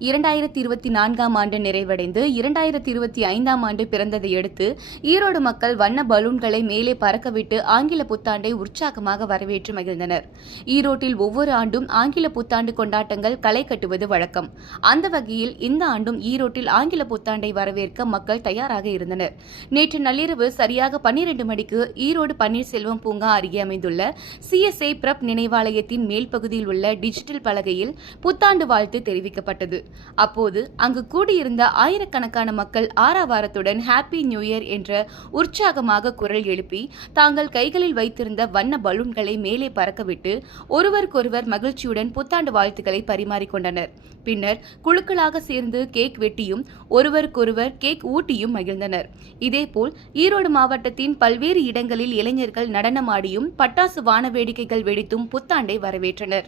இரண்டாயிரத்தி இருபத்தி நான்காம் ஆண்டு நிறைவடைந்து இரண்டாயிரத்தி இருபத்தி ஐந்தாம் ஆண்டு பிறந்ததை அடுத்து ஈரோடு மக்கள் வண்ண பலூன்களை மேலே பறக்கவிட்டு ஆங்கில புத்தாண்டை உற்சாகமாக வரவேற்று மகிழ்ந்தனர். ஈரோட்டில் ஒவ்வொரு ஆண்டும் ஆங்கில புத்தாண்டு கொண்டாட்டங்கள் களை கட்டுவது வழக்கம். அந்த வகையில் இந்த ஆண்டும் ஈரோட்டில் ஆங்கில புத்தாண்டை வரவேற்க மக்கள் தயாராக இருந்தனர். நேற்று நள்ளிரவு சரியாக பன்னிரண்டு மணிக்கு ஈரோடு பன்னீர்செல்வம் பூங்கா அருகே அமைந்துள்ள சிஎஸ்ஐ பிரப் நினைவாலயத்தின் மேல் பகுதியில் உள்ள டிஜிட்டல் பலகையில் புத்தாண்டு வாழ்த்து தெரிவிக்கப்பட்டது. அப்போது அங்கு கூடியிருந்த ஆயிரக்கணக்கான மக்கள் ஆரவாரத்துடன் ஹாப்பி நியூ இயர் என்ற உற்சாகமாக குரல் எழுப்பி தாங்கள் கைகளில் வைத்திருந்த வண்ண பலூன்களை மேலே பறக்கவிட்டு ஒருவருக்கொருவர் மகிழ்ச்சியுடன் புத்தாண்டு வாழ்த்துக்களை பரிமாறிக்கொண்டனர். பின்னர் குழுக்களாக சேர்ந்து கேக் வெட்டியும் ஒருவருக்கொருவர் கேக் ஊட்டியும் மகிழ்ந்தனர். இதேபோல் ஈரோடு மாவட்டத்தின் பல்வேறு இடங்களில் இளைஞர்கள் நடனமாடியும் பட்டாசு வான வேடிக்கைகள் வெடித்தும் புத்தாண்டை வரவேற்றனர்.